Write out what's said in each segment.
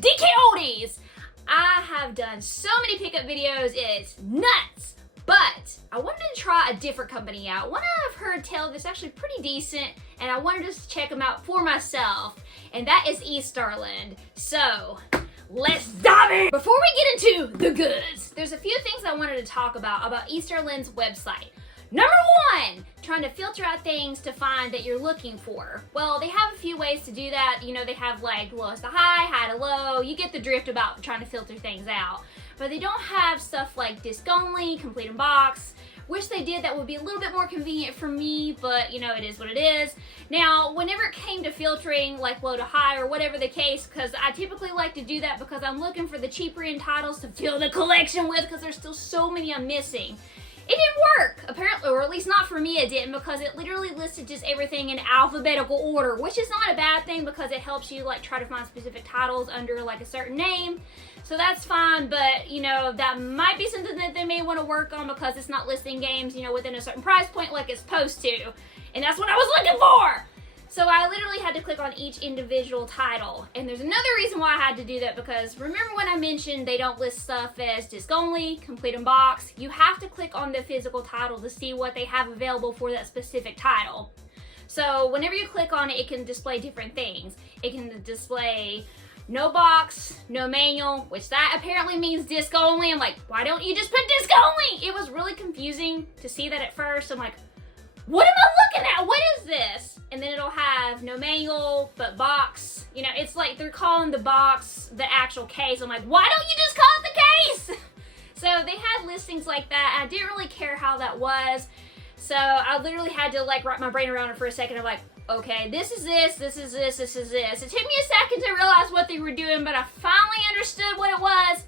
to DK Oldies! I have done so many pickup videos, it's nuts! But I wanted to try a different company out. One I've heard tell that's actually pretty decent, and I wanted to check them out for myself, and that is EStarLand. So, let's dive in! Before we get into the goods, there's a few things I wanted to talk about EStarLand's website. Number one, trying to filter out things to find that you're looking for. Well, they have a few ways to do that. You know, they have like lowest to high, high to low. You get the drift about trying to filter things out. But they don't have stuff like disc only, complete in box. Wish they did. That would be a little bit more convenient for me, but you know, it is what it is. Now, whenever it came to filtering like low to high or whatever the case, because I typically like to do that because I'm looking for the cheaper end titles to fill the collection with, because there's still so many I'm missing. It didn't work, apparently, or at least not for me it didn't, because it literally listed just everything in alphabetical order, which is not a bad thing because it helps you like try to find specific titles under like a certain name. So that's fine, but you know, that might be something that they may want to work on because it's not listing games, you know, within a certain price point like it's supposed to. And that's what I was looking for! So I literally had to click on each individual title. And there's another reason why I had to do that, because remember when I mentioned they don't list stuff as disc only, complete in box? You have to click on the physical title to see what they have available for that specific title. So whenever you click on it, it can display different things. It can display no box, no manual, which that apparently means disc only. I'm like, why don't you just put disc only? It was really confusing to see that at first. I'm like, what am I looking at? What is this? And then it'll have no manual, but box. You know, it's like they're calling the box the actual case. I'm like, why don't you just call it the case? So they had listings like that. I didn't really care how that was. So I literally had to like wrap my brain around it for a second. I'm like, okay, this is this, this is this, this is this. It took me a second to realize what they were doing, but I finally understood what it was.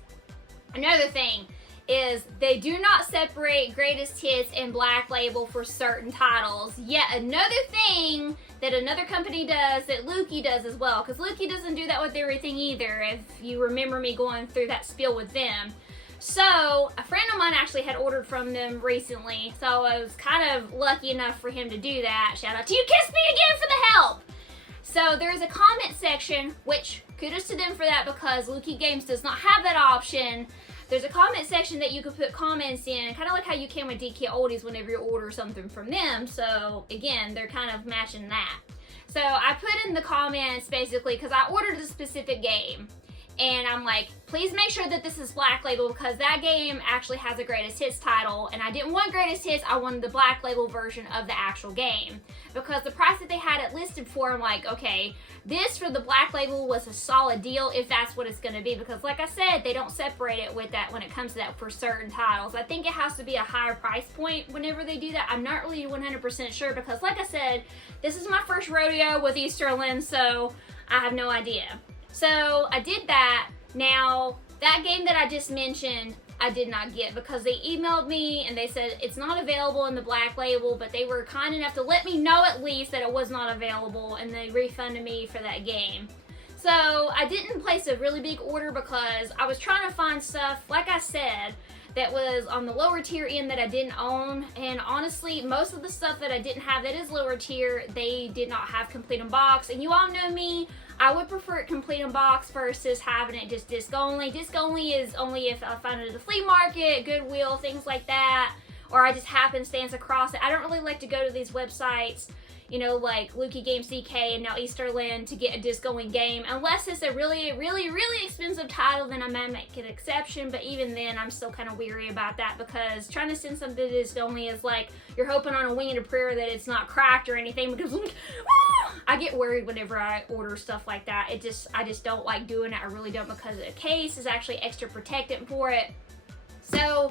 Another thing is they do not separate greatest hits and black label for certain titles. Yet another thing that another company does that Lukey does as well, because Lukey doesn't do that with everything either, if you remember me going through that spiel with them. So a friend of mine actually had ordered from them recently, so I was kind of lucky enough for him to do that. Shout out to you, Kiss Me Again, for the help! So there's a comment section, which kudos to them for that, because Lukey Games does not have that option. There's a comment section that you can put comments in, kind of like how you can with DK Oldies whenever you order something from them. So again, they're kind of matching that. So I put in the comments basically because I ordered a specific game. And I'm like, please make sure that this is black label, because that game actually has a greatest hits title, and I didn't want greatest hits, I wanted the black label version of the actual game. Because the price that they had it listed for, I'm like, okay, this for the black label was a solid deal if that's what it's going to be, because like I said, they don't separate it with that when it comes to that for certain titles. I think it has to be a higher price point whenever they do that. I'm not really 100% sure, because like I said, this is my first rodeo with EStarLand, so I have no idea. So I did that. Now, that game that I just mentioned, I did not get, because they emailed me and they said it's not available in the black label, but they were kind enough to let me know at least that it was not available, and they refunded me for that game. So I didn't place a really big order because I was trying to find stuff, like I said, that was on the lower tier end that I didn't own. And honestly, most of the stuff that I didn't have that is lower tier, they did not have complete in box. And you all know me, I would prefer it complete in box versus having it just disc only. Disc only is only if I find it at a flea market, Goodwill, things like that, or I just happenstance across it. I don't really like to go to these websites, you know, like Lukey Games DK and now EStarLand to get a disc only game. Unless it's a really, really, really expensive title, then I might make an exception. But even then, I'm still kind of weary about that, because trying to send something to disc only is like you're hoping on a wing and a prayer that it's not cracked or anything, because I get worried whenever I order stuff like that. I just don't like doing it. I really don't, because the case is actually extra protectant for it. So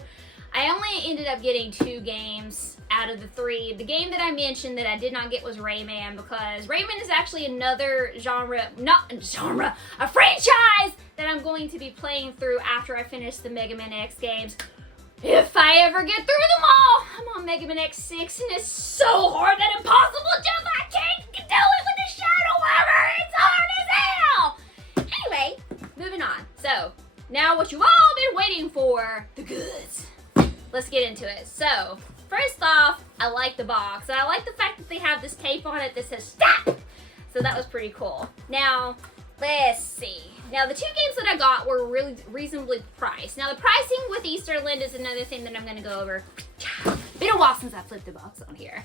I only ended up getting 2 games out of the 3. The game that I mentioned that I did not get was Rayman, because Rayman is actually another a franchise that I'm going to be playing through after I finish the Mega Man X games. If I ever get through them all. I'm on Mega Man X6 and it's so hard that impossible jump. I can't do it with the Shadow Hammer. It's hard as hell. Anyway, moving on. So, now what you've all been waiting for, the goods. Let's get into it. So, first off, I like the box. And I like the fact that they have this tape on it that says stop. So that was pretty cool. Now, let's see. Now, the 2 games that I got were really reasonably priced. Now, the pricing with EStarLand is another thing that I'm going to go over. Been a while since I flipped the box on here.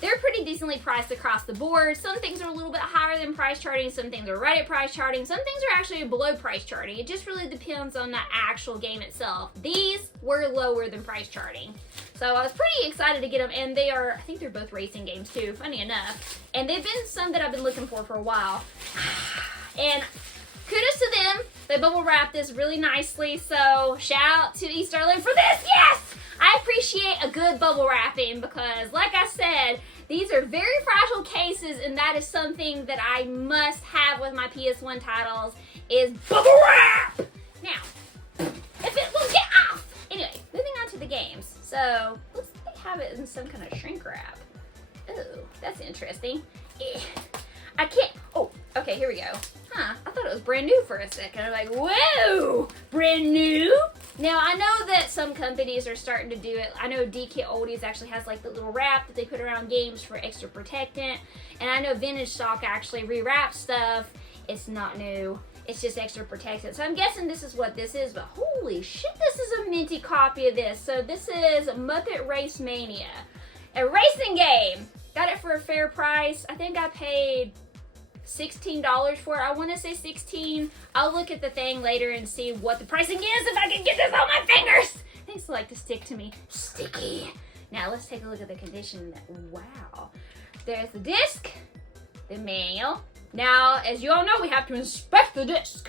They're pretty decently priced across the board. Some things are a little bit higher than price charting. Some things are right at price charting. Some things are actually below price charting. It just really depends on the actual game itself. These were lower than price charting. So I was pretty excited to get them, and they are, I think they're both racing games too, funny enough. And they've been some that I've been looking for a while. And kudos to them. They bubble wrapped this really nicely, so shout out to EStarLand for this. Yes! I appreciate a good bubble wrapping because, like I said, these are very fragile cases, and that is something that I must have with my PS1 titles is bubble wrap! Now, if it will get off! Anyway, moving on to the games. So, looks like they have it in some kind of shrink wrap. Ooh, that's interesting. I can't, oh, okay, here we go. Huh, I thought it was brand new for a second. I'm like, whoa, brand new? Now, I know that some companies are starting to do it. I know DK Oldies actually has like the little wrap that they put around games for extra protectant. And I know Vintage Stock actually rewraps stuff. It's not new. It's just extra protectant. So I'm guessing this is what this is, but holy shit, this is a minty copy of this. So this is Muppet Race Mania, a racing game. Got it for a fair price. I think I paid $16 for it. I want to say 16. I'll look at the thing later and see what the pricing is if I can get this on my fingers. Things like to stick to me. Sticky. Now let's take a look at the condition. Wow. There's the disc, the manual. Now, as you all know, we have to inspect the disc.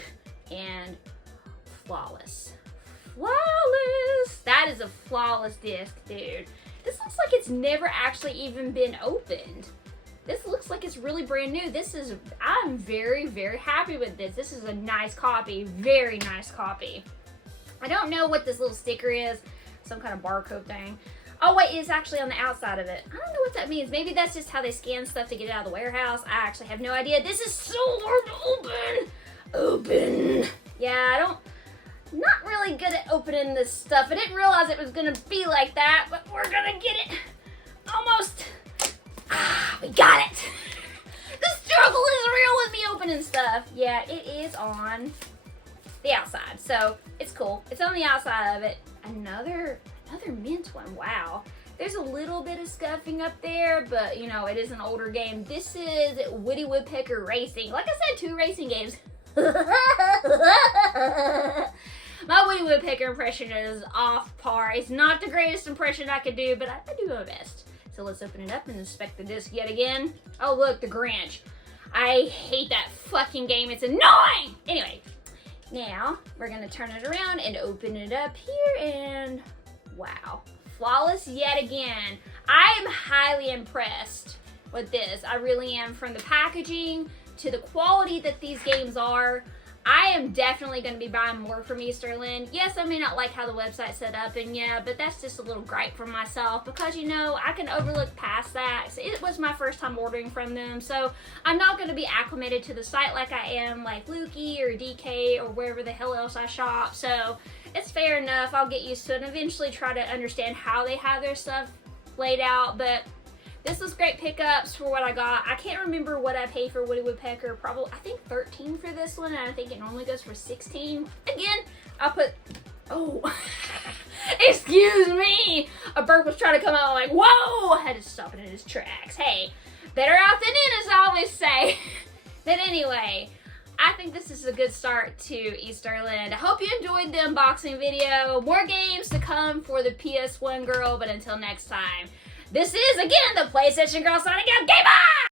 And flawless. Flawless. That is a flawless disc, dude. This looks like it's never actually even been opened. This looks like it's really brand new. I'm very, very happy with this. This is a nice copy, very nice copy. I don't know what this little sticker is, some kind of barcode thing. Oh wait, it's actually on the outside of it. I don't know what that means. Maybe that's just how they scan stuff to get it out of the warehouse. I actually have no idea. This is so hard to open. Open. Yeah, not really good at opening this stuff. I didn't realize it was gonna be like that, but we're gonna get it almost. Ah, we got it. The struggle is real with me opening stuff. Yeah, it is on the outside, so it's cool. It's on the outside of it. Another mint one. Wow. There's a little bit of scuffing up there, but you know, it is an older game. This is Woody Woodpecker Racing. Like I said, 2 racing games. My Woody Woodpecker impression is off par. It's not the greatest impression I could do, but I do my best. So let's open it up and inspect the disc yet again. Oh look, the Grinch. I hate that fucking game. It's annoying! Anyway, now we're gonna turn it around and open it up here, and wow. Flawless yet again. I am highly impressed with this. I really am. From the packaging to the quality that these games are. I am definitely going to be buying more from EStarLand. Yes, I may not like how the website's set up, and yeah, but that's just a little gripe for myself because, you know, I can overlook past that. It was my first time ordering from them, so I'm not going to be acclimated to the site like I am like Lukey or DK or wherever the hell else I shop, so it's fair enough. I'll get used to it and eventually try to understand how they have their stuff laid out, but this was great pickups for what I got. I can't remember what I paid for Woody Woodpecker. Probably, I think 13 for this one, and I think it normally goes for 16. Again, I'll put, oh, excuse me. A bird was trying to come out like, whoa, I had to stop it in its tracks. Hey, better out than in, as I always say. But anyway, I think this is a good start to EStarLand. I hope you enjoyed the unboxing video. More games to come for the PS1 girl, but until next time. This is, again, the PlayStation Girl signing out. Game on!